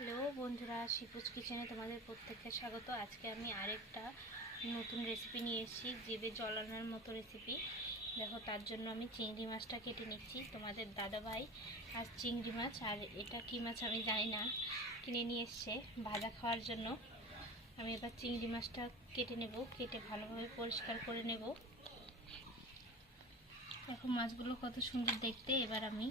Hello বন্ধুরা, শিপুজ কিচেনে তোমাদের প্রত্যেককে স্বাগত। আজকে আমি আরেকটা নতুন রেসিপি নিয়ে এসেছি, জিভে জল আনার মতো রেসিপি। দেখো, তার জন্য আমি চিংড়ি মাছটা কেটে নিচ্ছি। তোমাদের দাদাভাই আর চিংড়ি মাছ, আর এটা কী মাছ আমি জানি না, কিনে নিয়ে এসছে ভাজা খাওয়ার জন্য। আমি এবার চিংড়ি মাছটা কেটে নেব, কেটে ভালোভাবে পরিষ্কার করে নেব। দেখো মাছগুলো কত সুন্দর দেখতে। এবার আমি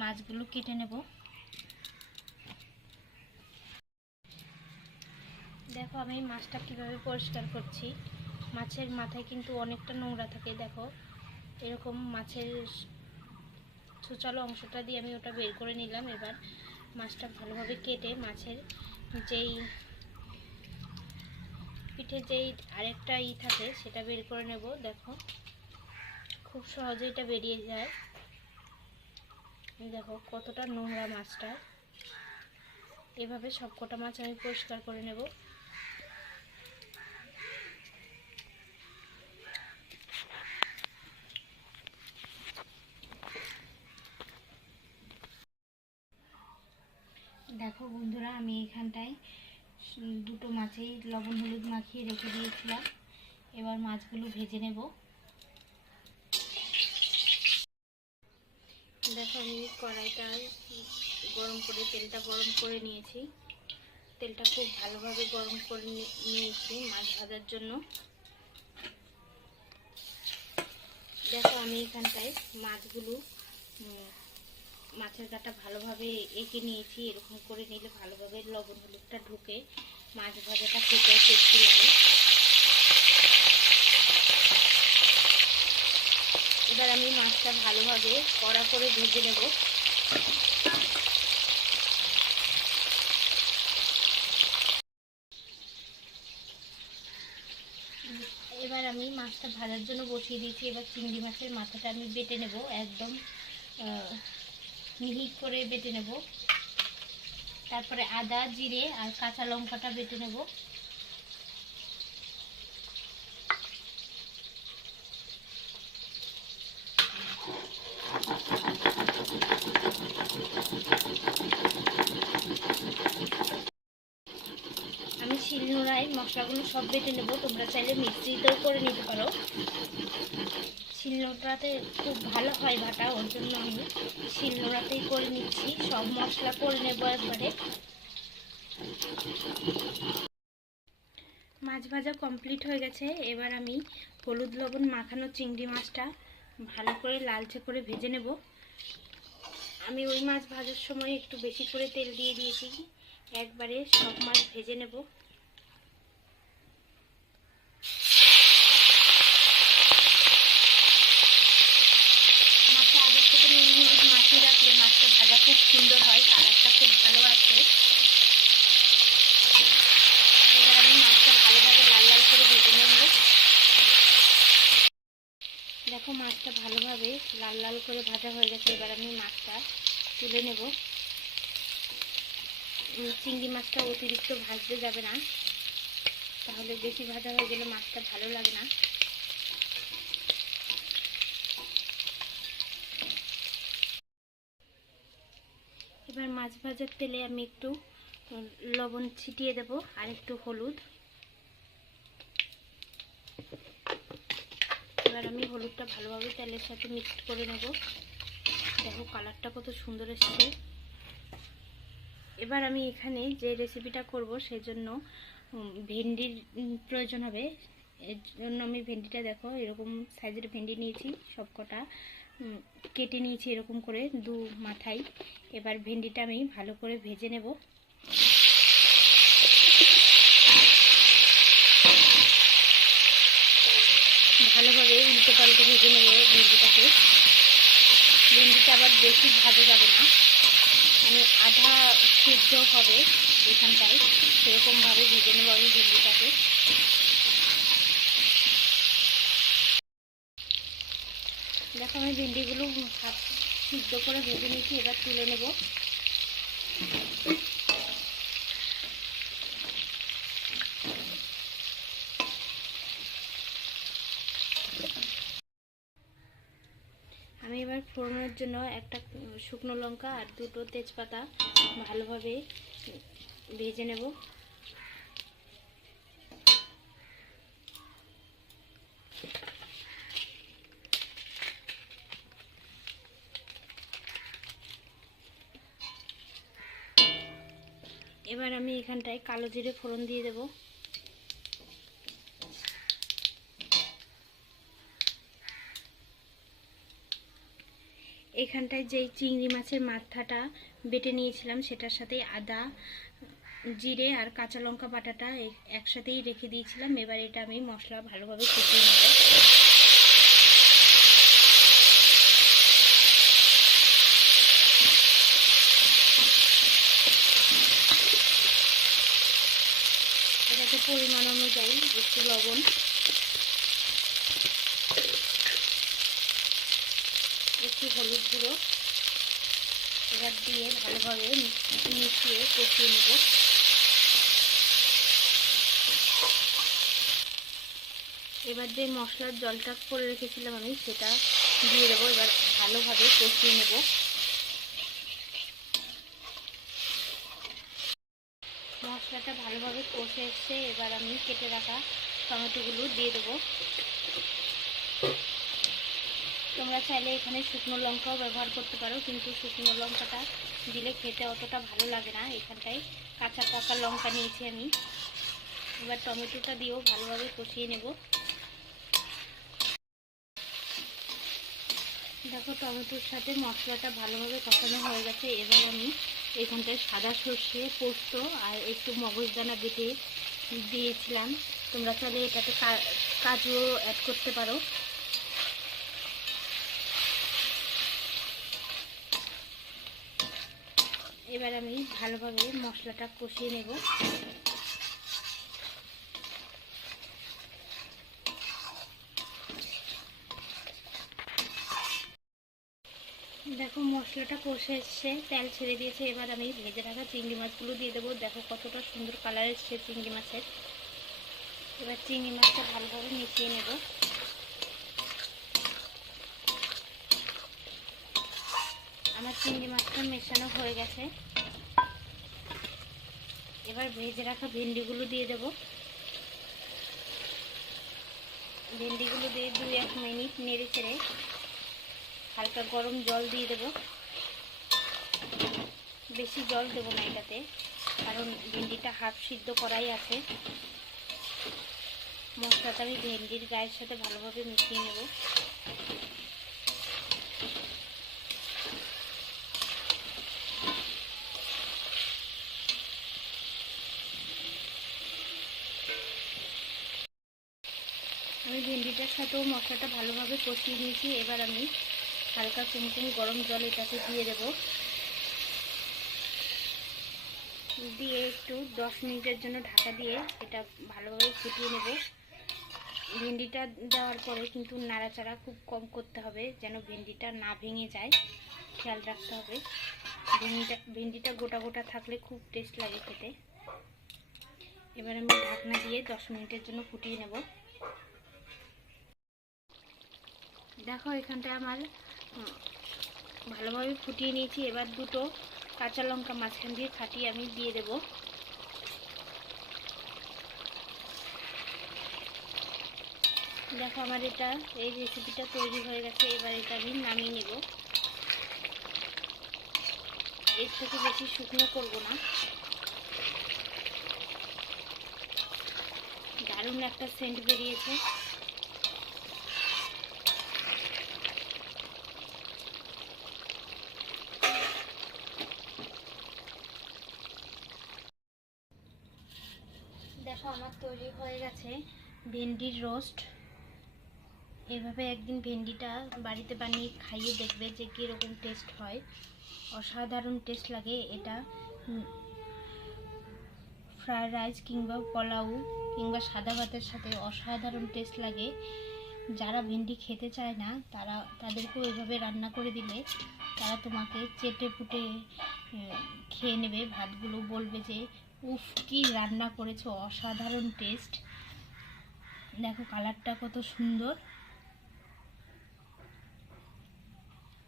মাছগুলো কেটে নেব। দেখো আমি মাছটা কীভাবে পরিষ্কার করছি। মাছের মাথায় কিন্তু অনেকটা নোংরা থাকে। দেখো এরকম মাছের ছোচালো অংশটা দিয়ে আমি ওটা বের করে নিলাম। এবার মাছটা ভালোভাবে কেটে মাছের যেই পিঠে যেই আরেকটা থাকে সেটা বের করে নেব। দেখো খুব সহজে এটা বেরিয়ে যায়। দেখো কতটা নোংরা মাছটা। এভাবে সবকটা মাছ আমি পরিষ্কার করে নেব। দেখো বন্ধুরা, আমি এখানটায় দুটো মাছেই লবণ হলুদ মাখিয়ে রেখে দিয়েছিলাম। এবার মাছগুলো ভেজে নেব। দেখো আমি কড়াইটা গরম করে তেলটা গরম করে নিয়েছি। তেলটা খুব ভালোভাবে গরম করে নিয়েছি মাছ ভাজার জন্য। দেখো আমি এখানটায় মাছগুলো মাছের গাটা ভালোভাবে এঁকে নিয়েছি। এরকম করে নিলে ভালোভাবে লবণ হলুদটা ঢুকে মাছ ভাজাটা খেতে টেস্টি লাগে। এবার আমি মাছটা ভালোভাবে কড়া করে ভেজে নেব। এবার আমি মাছটা ভাজার জন্য বসিয়ে দিয়েছি। এবার চিংড়ি মাছের মাথাটা আমি বেটে নেব, একদম মিহি করে বেটে নেব। তারপরে আদা জিরে আর কাঁচা লঙ্কাটা বেটে নেব। আমি শিলনোড়ায় মশলাগুলো সব বেটে নেব। তোমরা চাইলে মিক্সিতেও করে নিতে পারো। শিলনোড়াতে খুব ভালো হয় বাটা, ওর জন্য আমি শিলনোড়াতেই করে নিচ্ছি। সব মশলা করে নেব একবারে। মাছ ভাজা কমপ্লিট হয়ে গেছে। এবার আমি হলুদ লবণ মাখানো চিংড়ি মাছটা ভালো করে লালচে করে ভেজে নেব। আমি ওই মাছ ভাজার সময় একটু বেশি করে তেল দিয়ে দিয়েছি। একবারে সব মাছ ভেজে নেব। মাছে আগের থেকে নুন হলুদ মাখিয়ে রাখলে মাছটা ভাজা খুব সুন্দর হয়, কালারটা খুব ভালো আসে। এবার আমি মাছটা ভালোভাবে লাল লাল করে ভেজে নেব। দেখো মাছটা ভালোভাবে লাল লাল করে ভাজা হয়ে গেছে। এবার আমি মাছটা তুলে নেব। চিংড়ি মাছটা অতিরিক্ত ভাজতে যাবে না, তাহলে বেশি ভাজা হয়ে গেলে মাছটা ভালো লাগে না। এবার মাছ ভাজার তেলে আমি একটু লবণ ছিটিয়ে দেব আর একটু হলুদ। এবার আমি হলুদটা ভালোভাবে তেলের সাথে মিক্সড করে নেব। দেখো কালারটা কত সুন্দর এসেছে। এবার আমি এখানে যে রেসিপিটা করব সেজন্য ভেন্ডির প্রয়োজন হবে। এর জন্য আমি ভেন্ডিটা দেখো এরকম সাইজের ভেন্ডি নিয়েছি, সবকটা কেটে নিয়েছি এরকম করে দু মাথায়। এবার ভেন্ডিটা আমি ভালো করে ভেজে নেব। ভালোভাবে উল্টে পাল্টে ভেজে নেব ভেন্ডিটাকে। ভেন্ডিটা আবার বেশি ভাজা যাবে না, মানে আধা সিদ্ধ হবে এখানটায়, সেরকমভাবে ভেজে নেব আমি ভেন্ডিটাকে। দেখো আমি ভেন্ডিগুলো হাফ সিদ্ধ করে ভেজে নিয়েছি। এবার তুলে নেব। আমি এবার ফোড়নের জন্য একটা শুকনো লঙ্কা আর দুটো তেজপাতা ভালোভাবে ভেজে নেব। এবার আমি এখানটায় কালো জিরে ফোড়ন দিয়ে দেব। এখানটায় যেই চিংড়ি মাছের মাথাটা বেটে নিয়েছিলাম সেটার সাথে আদা, জিরে আর কাঁচা লঙ্কা বাটাটা একসাথেই রেখে দিয়েছিলাম। এবার এটা আমি মশলা ভালোভাবে কষিয়ে নেব। এটাতে পরিমাণ অনুযায়ী একটু লবণ, একটু হলুদ গুঁড়ো এবার দিয়ে ভালোভাবে মিশিয়ে কষিয়ে নেব। এবার যে মশলার জলটা করে রেখেছিলাম আমি সেটা দিয়ে দেবো। এবার ভালোভাবে কষিয়ে নেব। মশলাটা ভালোভাবে কষে এসছে। এবার আমি কেটে রাখা টমেটোগুলো দিয়ে দেবো। তোমরা চাইলে এখানে শুকনো লঙ্কাও ব্যবহার করতে পারো, কিন্তু শুকনো লঙ্কাটা দিলে খেতে অতটা ভালো লাগে না। এখানটায় কাঁচা পাকা লঙ্কা নিয়েছি আমি। এবার টমেটোটা দিয়েও ভালোভাবে কষিয়ে নেব। দেখো টমেটোর সাথে মশলাটা ভালোভাবে কষানো হয়ে গেছে। এবার আমি এখানটায় সাদা সর্ষে, পোস্ত আর একটু মগজদানা বেটে দিয়েছিলাম। তোমরা চাইলে এটাতে কাজুও অ্যাড করতে পারো। এবার আমি ভালোভাবে মশলাটা কষিয়ে নেব। দেখো মশলাটা কষে এসছে, তেল ছেড়ে দিয়েছে। এবার আমি ভেজে রাখা চিংড়ি মাছগুলো দিয়ে দেবো। দেখো কতটা সুন্দর কালার এসছে চিংড়ি মাছের। এবার চিংড়ি মাছটা ভালোভাবে মিশিয়ে নেব। আমার চিংড়ি মাছটা মেশানো হয়ে গেছে। এবার ভেজে রাখা ভেন্ডিগুলো দিয়ে দেব। ভেন্ডিগুলো দিয়ে 2-1 মিনিট নেড়ে চেড়ে হালকা গরম জল দিয়ে দেব। বেশি জল দেব না এটাতে, কারণ ভেন্ডিটা হাফ সিদ্ধ করাই আছে। মশলাটা আমি ভেন্ডির গায়ের সাথে ভালোভাবে মিশিয়ে নেব। আমি ভেন্ডিটার সাথেও মশলাটা ভালোভাবে কষিয়ে নিয়েছি। এবার আমি হালকা কুমকুম গরম জল এটাতে দিয়ে দেব। দিয়ে একটু 10 মিনিটের জন্য ঢাকা দিয়ে এটা ভালোভাবে ফুটিয়ে নেব। ভেন্ডিটা দেওয়ার পরে কিন্তু নাড়াচাড়া খুব কম করতে হবে, যেন ভেন্ডিটা না ভেঙে যায়, খেয়াল রাখতে হবে। ভেন্ডিটা গোটা গোটা থাকলে খুব টেস্ট লাগে খেতে। এবার আমি ঢাকনা দিয়ে 10 মিনিটের জন্য ফুটিয়ে নেব। দেখো এখানটায় আমার ভালোভাবে ফুটিয়ে নিয়েছি। এবার দুটো কাঁচা লঙ্কা মাঝখান দিয়ে ফাটিয়ে আমি দিয়ে দেব। দেখো আমার এই রেসিপিটা তৈরি হয়ে গেছে। এবার এটা আমি নামিয়ে নেব। এর থেকে বেশি শুকনো করব না। দারুণ একটা সেন্ট বেরিয়েছে। দেখো আমার তৈরি হয়ে গেছে ভেন্ডির রোস্ট। এভাবে একদিন ভেন্ডিটা বাড়িতে বানিয়ে খাইয়ে দেখবে যে কীরকম টেস্ট হয়। অসাধারণ টেস্ট লাগে এটা। ফ্রায়েড রাইস কিংবা পোলাও কিংবা সাদা ভাতের সাথে অসাধারণ টেস্ট লাগে। যারা ভেন্ডি খেতে চায় না তাদেরকে ওইভাবে রান্না করে দিলে তারা তোমাকে চেটে পুটে খেয়ে নেবে ভাতগুলো, বলবে যে উফ কি রান্না করেছো, অসাধারণ টেস্ট। দেখো কালারটা কত সুন্দর।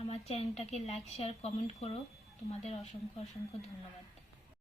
আমার চ্যানেলটাকে লাইক শেয়ার কমেন্ট করো। তোমাদের অসংখ্য অসংখ্য ধন্যবাদ।